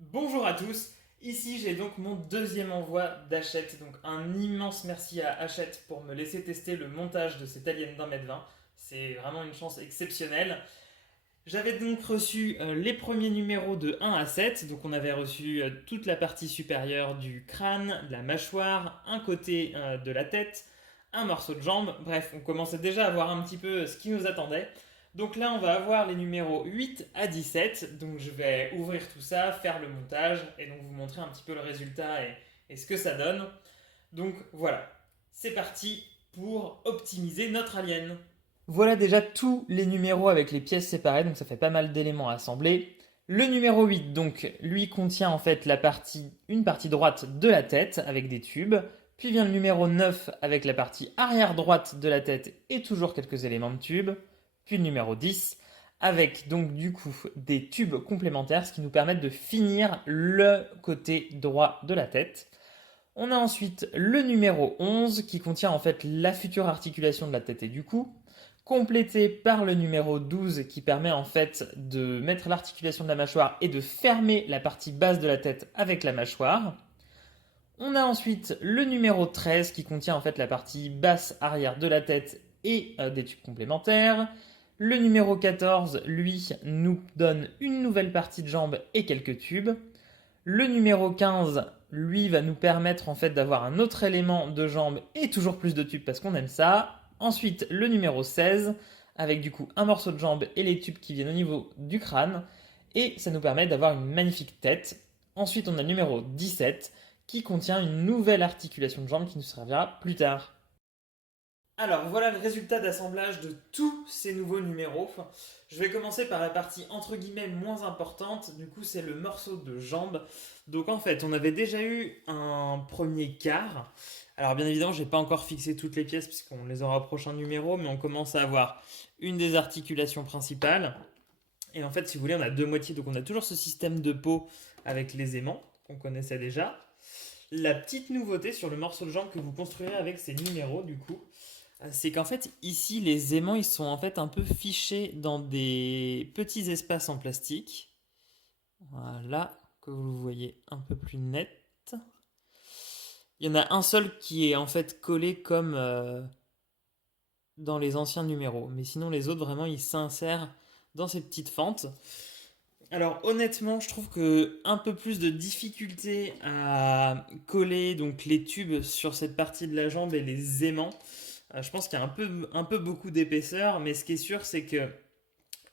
Bonjour à tous, ici j'ai donc mon deuxième envoi d'Hachette, donc un immense merci à Hachette pour me laisser tester le montage de cette alien d'1,20 m. C'est vraiment une chance exceptionnelle. J'avais donc reçu les premiers numéros de 1 à 7, donc on avait reçu toute la partie supérieure du crâne, de la mâchoire, un côté de la tête, un morceau de jambe, bref, on commençait déjà à voir un petit peu ce qui nous attendait. Donc là, on va avoir les numéros 8 à 17, donc je vais ouvrir tout ça, faire le montage, et donc vous montrer un petit peu le résultat et ce que ça donne. Donc voilà, c'est parti pour optimiser notre alien. Voilà déjà tous les numéros avec les pièces séparées, donc ça fait pas mal d'éléments à assembler. Le numéro 8, donc, lui contient en fait une partie droite de la tête avec des tubes. Puis vient le numéro 9 avec la partie arrière droite de la tête et toujours quelques éléments de tubes. Puis le numéro 10 avec donc du coup des tubes complémentaires, ce qui nous permettent de finir le côté droit de la tête. On a ensuite le numéro 11 qui contient en fait la future articulation de la tête et du cou, complété par le numéro 12 qui permet en fait de mettre l'articulation de la mâchoire et de fermer la partie basse de la tête avec la mâchoire. On a ensuite le numéro 13 qui contient en fait la partie basse arrière de la tête et des tubes complémentaires. Le numéro 14, lui, nous donne une nouvelle partie de jambe et quelques tubes. Le numéro 15, lui, va nous permettre en fait d'avoir un autre élément de jambe et toujours plus de tubes parce qu'on aime ça. Ensuite, le numéro 16, avec du coup un morceau de jambe et les tubes qui viennent au niveau du crâne. Et ça nous permet d'avoir une magnifique tête. Ensuite, on a le numéro 17, qui contient une nouvelle articulation de jambe qui nous servira plus tard. Alors voilà le résultat d'assemblage de tous ces nouveaux numéros. Je vais commencer par la partie entre guillemets moins importante, du coup c'est le morceau de jambe. Donc en fait on avait déjà eu un premier quart. Alors bien évidemment j'ai pas encore fixé toutes les pièces puisqu'on les aura au prochain numéro, mais on commence à avoir une des articulations principales. Et en fait si vous voulez on a deux moitiés, donc on a toujours ce système de peau avec les aimants qu'on connaissait déjà. La petite nouveauté sur le morceau de jambe que vous construirez avec ces numéros du coup, c'est qu'en fait, ici, les aimants, ils sont en fait un peu fichés dans des petits espaces en plastique. Voilà, que vous le voyez un peu plus net. Il y en a un seul qui est en fait collé comme dans les anciens numéros. Mais sinon, les autres, vraiment, ils s'insèrent dans ces petites fentes. Alors honnêtement, je trouve que un peu plus de difficulté à coller donc les tubes sur cette partie de la jambe et les aimants. Je pense qu'il y a un peu beaucoup d'épaisseur, mais ce qui est sûr, c'est que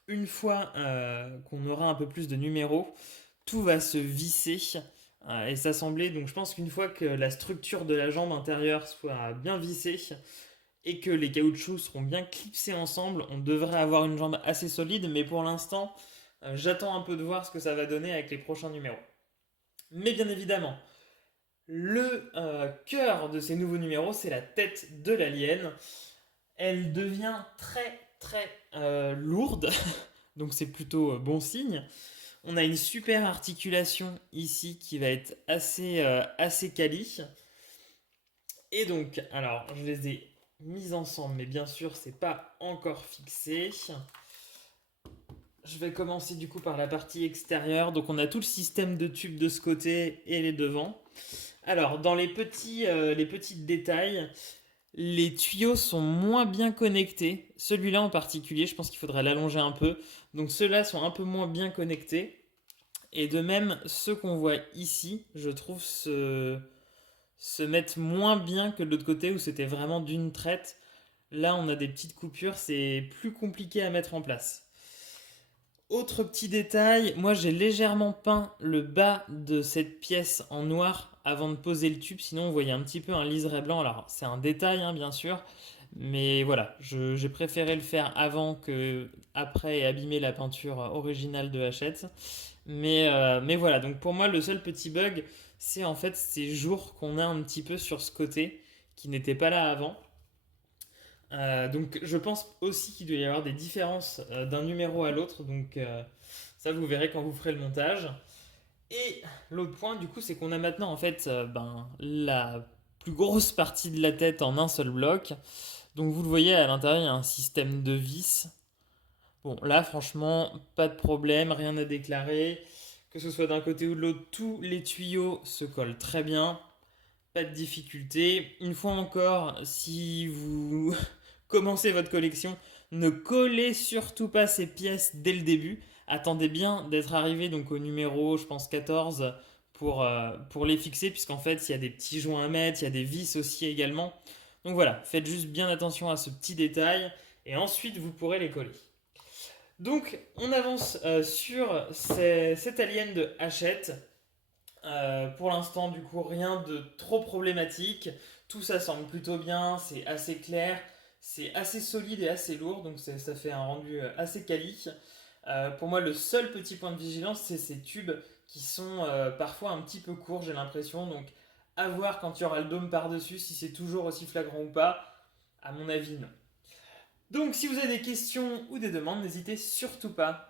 une fois qu'on aura un peu plus de numéros, tout va se visser et s'assembler. Donc je pense qu'une fois que la structure de la jambe intérieure soit bien vissée et que les caoutchoucs seront bien clipsés ensemble, on devrait avoir une jambe assez solide. Mais pour l'instant, j'attends un peu de voir ce que ça va donner avec les prochains numéros. Mais bien évidemment, le cœur de ces nouveaux numéros, c'est la tête de l'alien. Elle devient très très lourde, donc c'est plutôt bon signe. On a une super articulation ici qui va être assez quali. Et donc, alors je les ai mises ensemble, mais bien sûr c'est pas encore fixé. Je vais commencer du coup par la partie extérieure. Donc on a tout le système de tubes de ce côté et les devants. Alors dans les petits détails, les tuyaux sont moins bien connectés. Celui-là en particulier, je pense qu'il faudrait l'allonger un peu. Donc ceux-là sont un peu moins bien connectés. Et de même, ceux qu'on voit ici, je trouve se mettent moins bien que de l'autre côté où c'était vraiment d'une traite. Là, on a des petites coupures, c'est plus compliqué à mettre en place. Autre petit détail, moi j'ai légèrement peint le bas de cette pièce en noir avant de poser le tube, sinon on voyait un petit peu un liseré blanc. Alors c'est un détail hein, bien sûr, mais voilà, j'ai préféré le faire avant que après et abîmer la peinture originale de Hachette. Mais voilà, donc pour moi le seul petit bug, c'est en fait ces jours qu'on a un petit peu sur ce côté qui n'étaient pas là avant. Donc je pense aussi qu'il doit y avoir des différences d'un numéro à l'autre, donc ça vous verrez quand vous ferez le montage. Et l'autre point du coup c'est qu'on a maintenant en fait la plus grosse partie de la tête en un seul bloc. Donc vous le voyez à l'intérieur il y a un système de vis. Bon là franchement pas de problème, rien à déclarer. que ce soit d'un côté ou de l'autre, tous les tuyaux se collent très bien, pas de difficulté. Une fois encore, si vous commencez votre collection, ne collez surtout pas ces pièces dès le début. Attendez bien d'être arrivé donc au numéro, je pense 14, pour les fixer, puisqu'en fait, il y a des petits joints à mettre, il y a des vis aussi également. Donc voilà, faites juste bien attention à ce petit détail, et ensuite vous pourrez les coller. Donc on avance sur cette alien de Hachette. Pour l'instant, du coup, rien de trop problématique. Tout ça semble plutôt bien, c'est assez clair, c'est assez solide et assez lourd, donc ça fait un rendu assez quali. Pour moi, le seul petit point de vigilance, c'est ces tubes qui sont parfois un petit peu courts, j'ai l'impression. Donc, à voir quand il y aura le dôme par-dessus, si c'est toujours aussi flagrant ou pas. À mon avis, non. Donc, si vous avez des questions ou des demandes, n'hésitez surtout pas.